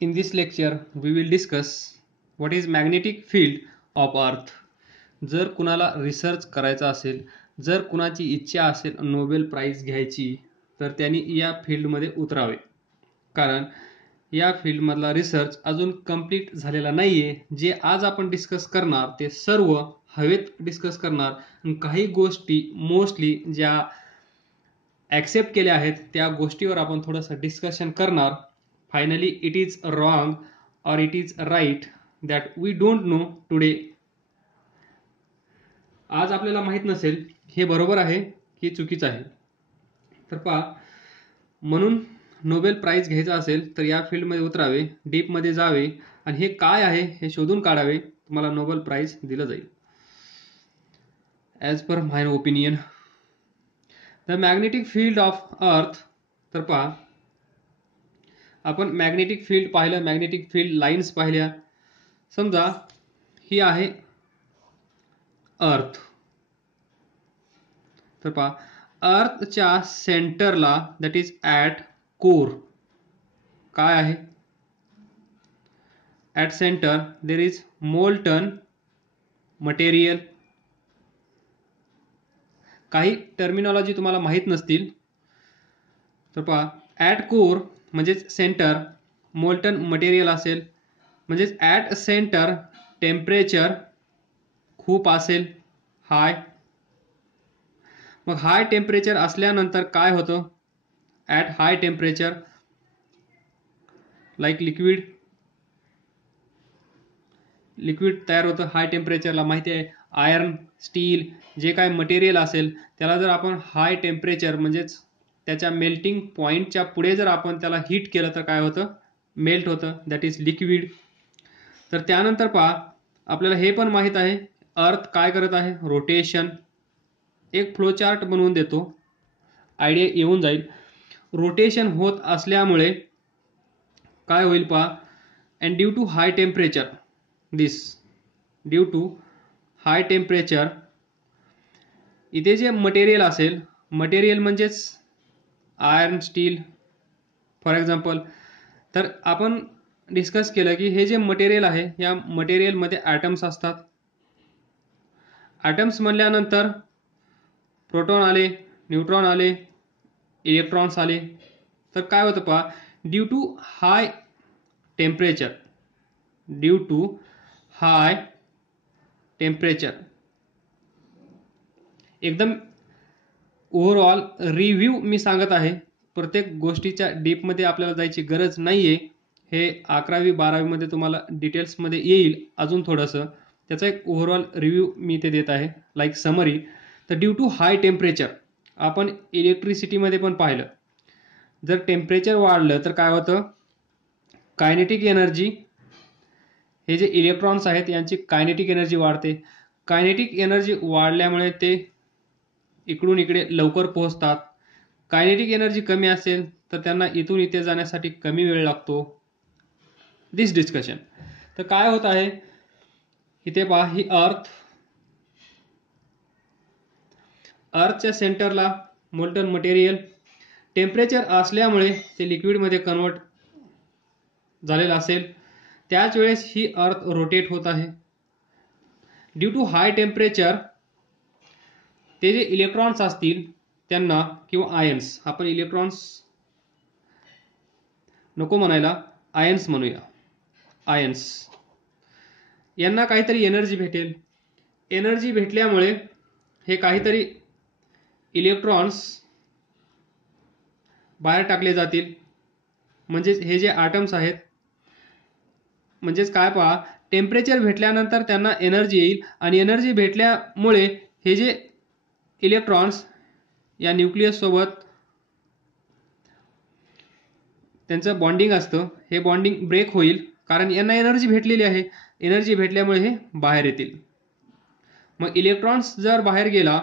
In this lecture, we will discuss what is magnetic field of Earth. जर कुणाला research करायचा असेल, जर कुणाची इच्छा असेल नोबेल प्राइज घ्यायची, तर त्यांनी या फील्डमध्ये उतरावे. कारण या फील्डमधला रिसर्च अजून कंप्लीट झालेला नाहीये. जे आज आपण डिस्कस करणार ते सर्व हवेत डिस्कस करणार आणि काही गोष्टी मोस्टली ज्या ॲक्सेप्ट केल्या आहेत त्या गोष्टीवर आपण थोडंसं डिस्कशन करणार. Finally it is wrong or it is right that we don't know today. आज आपल्याला माहित नसेल हे बरोबर आहे की चुकीचं आहे. तर पहा, म्हणून नोबेल प्राइज घ्यायचा असेल तर या फील्डमध्ये उतरावे, डीपमध्ये जावे आणि हे काय आहे हे शोधून काढावे. तुम्हाला नोबेल प्राइज दिलं जाईल. As per my opinion, the magnetic field of earth. तर पहा, आपण मॅग्नेटिक फील्ड पाहिलं, मॅग्नेटिक फील्ड लाईन्स पाहिल्या. समजा ही आहे अर्थ. तर पहा, अर्थच्या सेंटरला दॅट इज ॲट कोर काय आहे? At centre there is molten material. काही टर्मिनॉलॉजी तुम्हाला माहीत नसतील तर पहा, ॲट कोर म्हणजेच सेंटर, मोल्टन मटेरियल असेल म्हणजेच ॲट सेंटर टेम्परेचर खूप असेल, हाय. मग हाय टेम्परेचर असल्यानंतर काय होतं? At high temperature like liquid तयार होतं हाय टेम्परेचरला. माहिती आहे, आयर्न, स्टील जे काय मटेरियल असेल त्याला जर आपण हाय टेम्परेचर म्हणजेच त्याच्या मेल्टिंग पॉईंटच्या पुढे जर आपण त्याला हीट केलं तर काय होतं? मेल्ट होतं, दॅट इज लिक्विड. तर त्यानंतर पहा, आपल्याला हे पण माहीत आहे अर्थ काय करत आहे? रोटेशन. एक फ्लोचार्ट बनवून देतो, आयडिया येऊन जाईल. रोटेशन होत असल्यामुळे काय होईल पहा, and due to high temperature due to high temperature इथे जे मटेरियल असेल, मटेरियल म्हणजेच आयर्न, स्टील फॉर एक्झाम्पल. तर आपण डिस्कस केलं की हे जे मटेरियल आहे या मटेरियलमध्ये ॲटम्स असतात. ॲटम्स म्हणल्यानंतर प्रोटॉन आले, न्यूट्रॉन आले, इलेक्ट्रॉन्स आले. तर काय होतं पहा, ड्यू टू हाय टेम्परेचर एकदम ओव्हरऑल रिव्ह्यू मी सांगत आहे. प्रत्येक गोष्टीच्या डीपमध्ये आपल्याला जायची गरज नाहीये. हे 11वी 12वी मध्ये तुम्हाला डिटेल्समध्ये येईल अजून थोडंसं. त्याचा एक ओव्हरऑल रिव्ह्यू मी इथे देत आहे लाईक समरी. तर ड्यू टू हाय टेम्परेचर आपण इलेक्ट्रिसिटीमध्ये पण पाहिलं, जर टेम्परेचर वाढलं तर काय होतं? कायनेटिक एनर्जी, हे जे इलेक्ट्रॉन्स आहेत यांची कायनेटिक एनर्जी वाढते. कायनेटिक एनर्जी वाढल्यामुळे ते इकडून इकडे लवकर पोहोचतात. कायनेटिक एनर्जी कमी असेल तर त्यांना इथून इथे जाण्यासाठी कमी वेळ लागतो. दिस डिस्कशन. तर काय होत आहे इथे पहा, ही अर्थच्या सेंटरला मोल्टन मटेरियल, टेम्परेचर असल्यामुळे ते लिक्विडमध्ये कन्वर्ट झालेलं असेल. त्याच वेळेस ही अर्थ रोटेट होत आहे. ड्यू टू हाय टेम्परेचर ते जे इलेक्ट्रॉन्स असतील त्यांना, किंवा आयन्स, आपण इलेक्ट्रॉन्स नको म्हणायला, आयन्स म्हणूया, आयन्स, यांना काहीतरी एनर्जी भेटेल. एनर्जी भेटल्यामुळे हे काहीतरी इलेक्ट्रॉन्स बाहेर टाकले जातील. म्हणजेच हे जे ॲटम्स आहेत, म्हणजेच काय पहा, टेम्परेचर भेटल्यानंतर त्यांना एनर्जी येईल आणि एनर्जी भेटल्यामुळे हे जे इलेक्ट्रॉन्स या न्यूक्लियस सोबत त्यांचं बॉन्डिंग असतं, हे बॉन्डिंग ब्रेक होईल कारण यांना एनर्जी भेटलेली आहे. एनर्जी भेटल्यामुळे हे बाहेर येतील. मग इलेक्ट्रॉन्स जर बाहेर गेला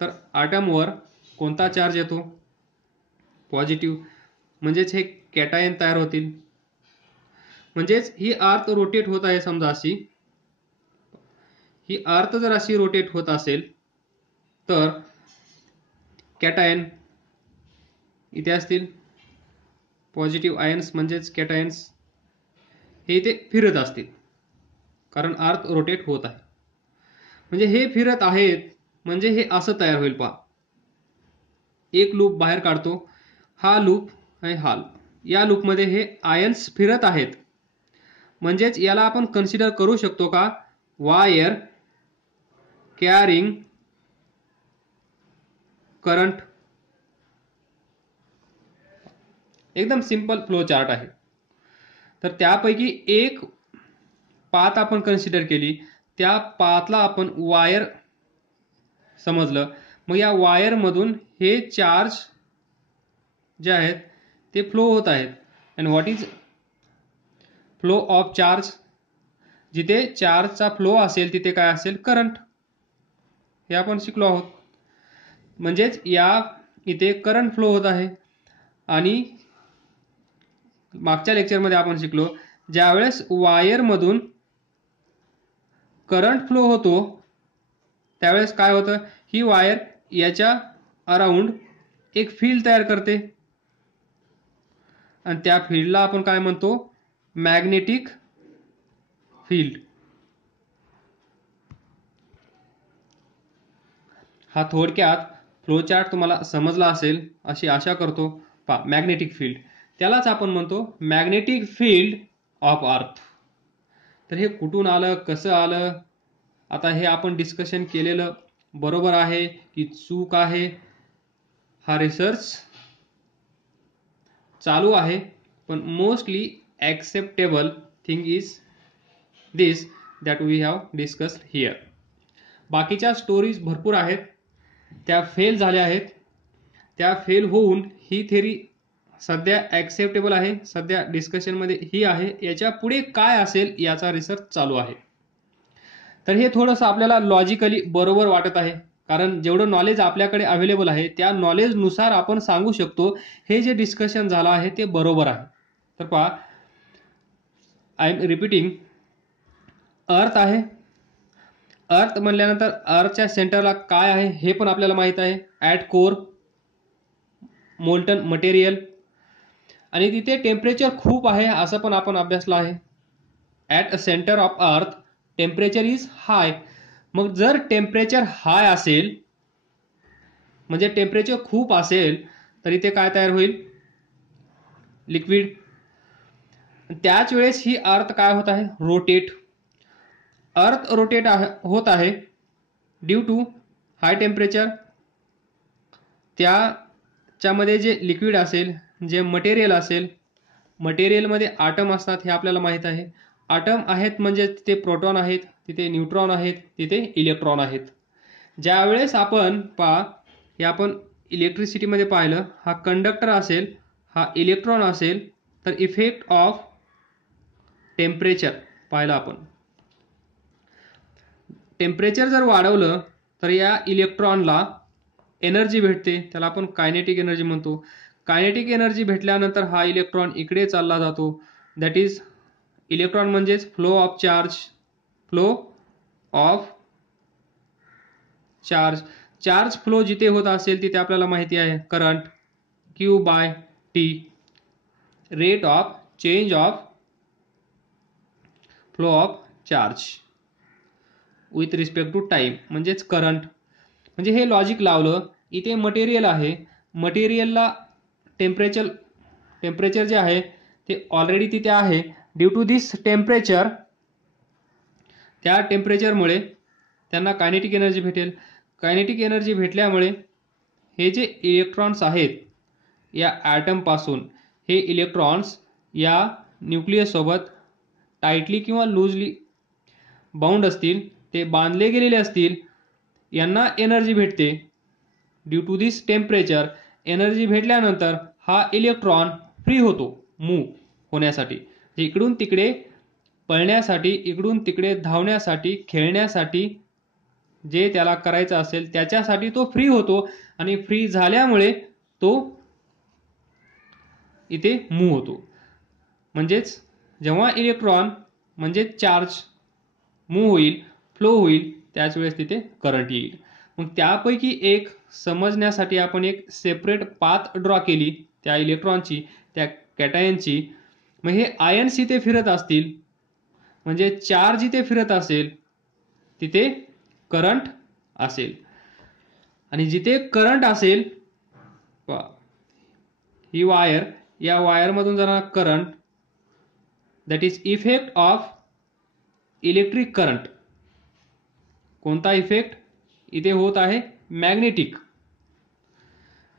तर ॲटमवर कोणता चार्ज येतो? पॉझिटिव्ह. म्हणजेच हे कॅटायन तयार होतील. म्हणजेच ही अर्थ रोटेट होत आहे. समजा अशी ही अर्थ जर अशी रोटेट होत असेल तर कॅटायन इथे असतील, पॉझिटिव्ह आयन्स म्हणजेच कॅटायन्स, हे इथे फिरत असतील, कारण अर्थ रोटेट होत आहे. म्हणजे हे फिरत आहेत म्हणजे हे असं तयार होईल. पहा, एक लूप बाहेर काढतो, हा लूप आणि हा लूप, या लूपमध्ये हे आयन्स फिरत आहेत. म्हणजेच याला आपण कन्सिडर करू शकतो का वायर कॅरिंग करंट. एकदम सिंपल फ्लो चार्ट आहे. तर त्यापैकी एक पाथ आपण कन्सिडर केली, त्या पाथला आपण वायर समजलं. मग या वायर मधून हे चार्ज जे आहेत ते फ्लो होत आहेत. And what is flow of charge? जिथे चार्जचा फ्लो असेल तिथे काय असेल? करंट. हे आपण शिकलो आहोत. म्हणजेच या इथे करंट फ्लो होत आहे. आणि मागच्या लेक्चरमध्ये आपण शिकलो, ज्यावेळेस वायरमधून करंट फ्लो होतो त्यावेळेस काय होतं, ही वायर याच्या अराउंड एक फील्ड तयार करते आणि त्या फील्डला आपण काय म्हणतो? Magnetic field. हा थोडक्यात फ्लोचार्ट तुम्हाला समजला असेल अशी आशा करतो. पहा, मॅग्नेटिक फील्ड, त्यालाच आपण म्हणतो मॅग्नेटिक फील्ड ऑफ अर्थ. तर हे कुठून आलं, कसं आलं, आता हे आपण डिस्कशन केलेलं बरोबर आहे की चूक आहे, हा रिसर्च चालू आहे. पण mostly acceptable thing is this that we have discussed here. बाकीच्या स्टोरीज भरपूर आहेत, त्या फेल झाल्या आहेत. त्या फेल होऊन ही थेरी सध्या ॲक्सेप्टेबल आहे, सध्या डिस्कशनमध्ये ही आहे. याच्या पुढे काय असेल याचा रिसर्च चालू आहे. तर हे थोडंसं आपल्याला लॉजिकली बरोबर वाटत आहे, कारण जेवढं नॉलेज आपल्याकडे अवेलेबल आहे त्या नॉलेजनुसार आपण सांगू शकतो हे जे डिस्कशन झालं आहे ते बरोबर आहे. तर पहा, आय एम रिपीटिंग, अर्थ आहे. अर्थ म्हणल्यानंतर अर्थच्या सेंटरला काय आहे हे पण आपल्याला माहित आहे. ॲट कोर मोल्टन मटेरियल, आणि तिथे टेम्परेचर खूप आहे असं पण आपण अभ्यासलं आहे. At a centre of earth temperature is high. मग जर टेम्परेचर हाय असेल म्हणजे टेम्परेचर खूप असेल तर इथे काय तयार होईल? लिक्विड. त्याच वेळेस ही अर्थ काय होत आहे? रोटेट. अर्थ रोटेट होत आहे ड्यू टू हाय टेम्परेचर. त्याच्यामध्ये जे लिक्विड असेल, जे मटेरियल असेल, मटेरियलमध्ये आटम असतात हे आपल्याला माहित आहे. आटम आहेत म्हणजे तिथे प्रोटॉन आहेत, तिथे न्यूट्रॉन आहेत, तिथे इलेक्ट्रॉन आहेत. ज्यावेळेस आपण हे आपण इलेक्ट्रिसिटीमध्ये पाहिलं, हा कंडक्टर असेल, हा इलेक्ट्रॉन असेल, तर इफेक्ट ऑफ टेम्परेचर पाहिलं आपण. टेम्परेचर जर वाढवलं तर या इलेक्ट्रॉनला एनर्जी भेटते, त्याला आपण कायनेटिक एनर्जी म्हणतो. कायनेटिक एनर्जी भेटल्यानंतर हा इलेक्ट्रॉन इकडे चालला जातो. दॅट इज इलेक्ट्रॉन म्हणजेच flow of charge. Flow of charge. Charge flow जिथे होत असेल तिथे आपल्याला माहिती आहे current Q/T, rate of change of flow of charge with respect to time, म्हणजेच करंट. म्हणजे हे लॉजिक लावलं, इथे मटेरियल आहे, मटेरियलला टेम्परेचर जे आहे ते ऑलरेडी तिथे आहे. ड्यू टू दिस टेम्परेचर, त्या टेम्परेचरमुळे त्यांना कायनेटिक एनर्जी भेटेल. कायनेटिक एनर्जी भेटल्यामुळे हे जे इलेक्ट्रॉन्स आहेत या ॲटमपासून, हे इलेक्ट्रॉन्स या न्यूक्लियससोबत टाईटली किंवा लूजली बाउंड असतील, ते बांधले गेलेले असतील, यांना एनर्जी भेटते. Due to this temperature energy भेटल्यानंतर हा इलेक्ट्रॉन फ्री होतो मूव्ह होण्यासाठी, इकडून तिकडे पळण्यासाठी, इकडून तिकडे धावण्यासाठी, खेळण्यासाठी, जे त्याला करायचं असेल त्याच्यासाठी तो फ्री होतो. आणि फ्री झाल्यामुळे तो इथे मूव्ह होतो. म्हणजेच जेव्हा इलेक्ट्रॉन म्हणजे चार्ज मूव्ह होईल, फ्लो होईल, त्याच वेळेस तिथे करंट येईल. मग त्यापैकी एक समजण्यासाठी आपण एक सेपरेट पाथ ड्रॉ केली त्या इलेक्ट्रॉनची, त्या कॅटायनची. मग हे आयन्स इथे फिरत असतील, म्हणजे चार्ज इथे फिरत असेल तिथे करंट असेल. आणि जिथे करंट असेल, ही वायर, या वायरमधून जाणारा current, that is effect of electric current. कोणता इफेक्ट इथे होत आहे? Magnetic.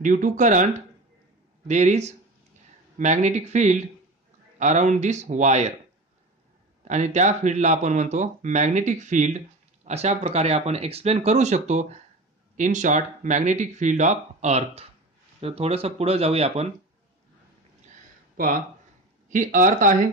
Due to current there is magnetic field around this wire, आणि त्या फील्डला आपण म्हणतो मॅग्नेटिक फील्ड. अशा प्रकारे आपण एक्सप्लेन करू शकतो in short magnetic field of earth. तर थोडंसं पुढं जाऊया आपण. पहा, ही अर्थ आहे.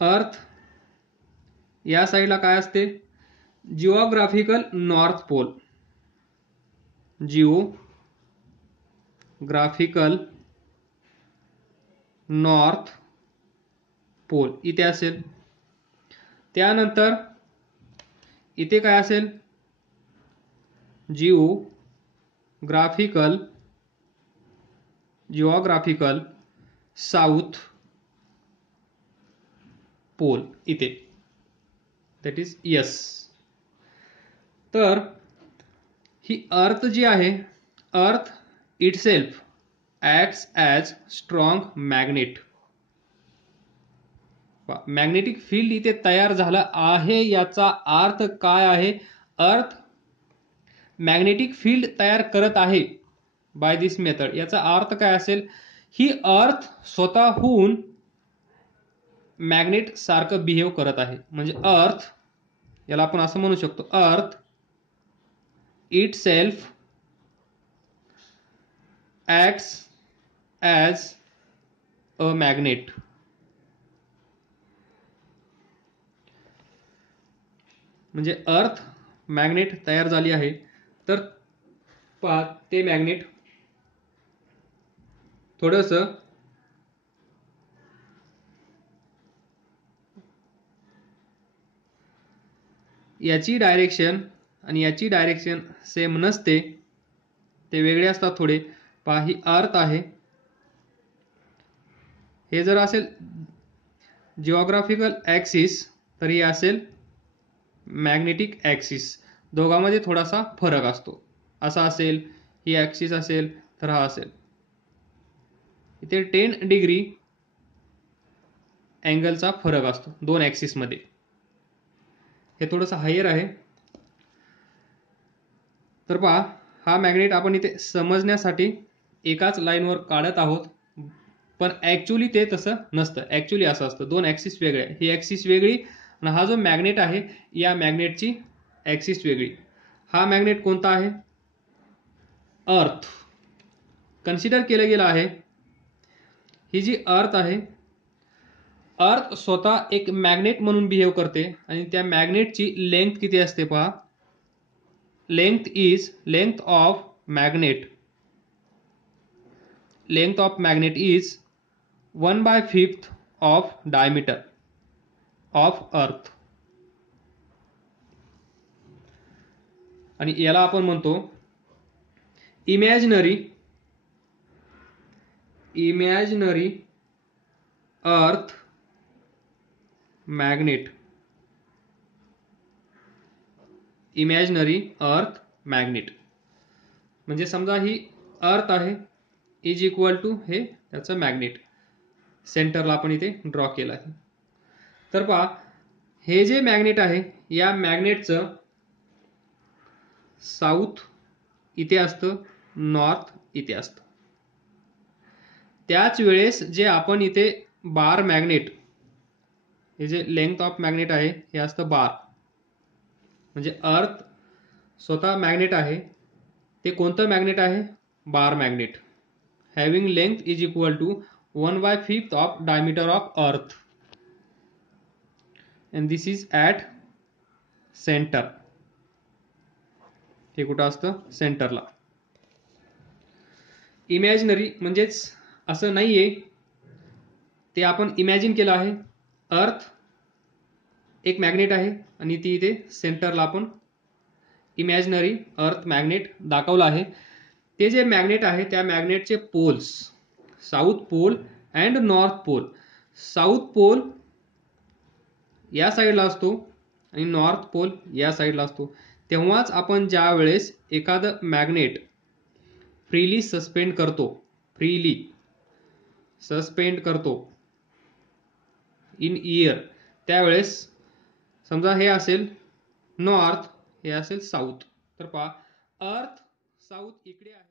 अर्थ या साईडला काय असते? Geographical north pole. Geographical north pole इथे असेल. त्यानंतर इथे काय असेल? जिओग्राफिकल साऊथ पोल इथे, दॅट इज यस. तर ही अर्थ जी आहे, earth itself acts as strong magnet. Magnetic field इथे तयार झालं आहे, याचा अर्थ काय आहे? अर्थ मॅग्नेटिक फील्ड तयार करत आहे बाय दिस मेथड. याचा अर्थ काय असेल? ही अर्थ स्वतःहून मॅग्नेट सारखं बिहेव करत आहे. म्हणजे अर्थ, याला आपण असं म्हणू शकतो, earth it self acts as a magnet. म्हणजे अर्थ मॅग्नेट तयार झाली आहे. तर पहा, ते मॅग्नेट थोडंसं याची डायरेक्शन आणि याची डायरेक्शन सेम नसते, ते वेगळे असतात थोडे. पहा, ही अर्थ आहे. हे जर असेल जिओग्राफिकल ॲक्सिस, तर ही असेल मॅग्नेटिक ॲक्सिस. दोघांमध्ये थोडासा फरक असतो. असा असेल, ही ॲक्सिस असेल, तर हा असेल. इथे 10 डिग्री अँगलचा फरक असतो दोन ॲक्सिसमध्ये. हे थोडंसं हायर आहे. तर पहा, हा मॅग्नेट आपण इथे समजण्यासाठी एकाच लाईनवर काढत आहोत, पण ॲक्च्युली ते तसं नसतं. ॲक्च्युली असं असतं, दोन ॲक्सिस वेगळे. ही ॲक्सिस वेगळी आणि हा जो मॅग्नेट आहे, या मॅग्नेटची ॲक्सिस वेगळी. हा मॅग्नेट कोणता आहे? अर्थ कन्सिडर केलं गेलं आहे. ही जी अर्थ आहे, अर्थ स्वतः एक मॅग्नेट म्हणून बिहेव करते, आणि त्या मॅग्नेटची लेंथ किती असते? पहा, length of magnet is 1/5 of diameter of earth. आणि याला आपण म्हणतो इमॅजिनरी अर्थ मॅग्नेट. इमॅजिनरी अर्थ मॅग्नेट म्हणजे समजा ही अर्थ आहे, इज इक्वल टू हे त्याचं मॅग्नेट. सेंटरला आपण इथे ड्रॉ केलं आहे. तर पहा, हे जे मॅग्नेट आहे, या मॅग्नेटचं साऊथ इथे असतं, नॉर्थ इथे असतं. त्याच वेळेस जे आपण इथे बार मॅग्नेट, हे जे लेंथ ऑफ मॅग्नेट आहे, हे असतं बार. म्हणजे अर्थ स्वतः मॅग्नेट आहे. ते कोणतं मॅग्नेट आहे? Bar magnet. Having length is equal to 1/5 of diameter of earth, and this is at centre. हे कुठं असतं? सेंटरला. इमॅजिनरी म्हणजेच असं नाहीये, ते आपण इमॅजिन केलं आहे. अर्थ एक मॅग्नेट आहे आणि ती इथे सेंटरला आपण इमॅजिनरी अर्थ मॅग्नेट दाखवलं आहे. ते जे मॅग्नेट आहे, त्या मॅग्नेटचे poles south pole and north pole. South pole या साईडला असतो आणि नॉर्थ पोल या साईडला असतो. तेव्हाच आपण ज्या वेळेस एखादं मॅग्नेट फ्रीली सस्पेंड करतो इन इयर, त्यावेळेस समजा हे असेल नॉर्थ, हे असेल साऊथ. तर पहा अर्थ साऊथ इकडे आहे.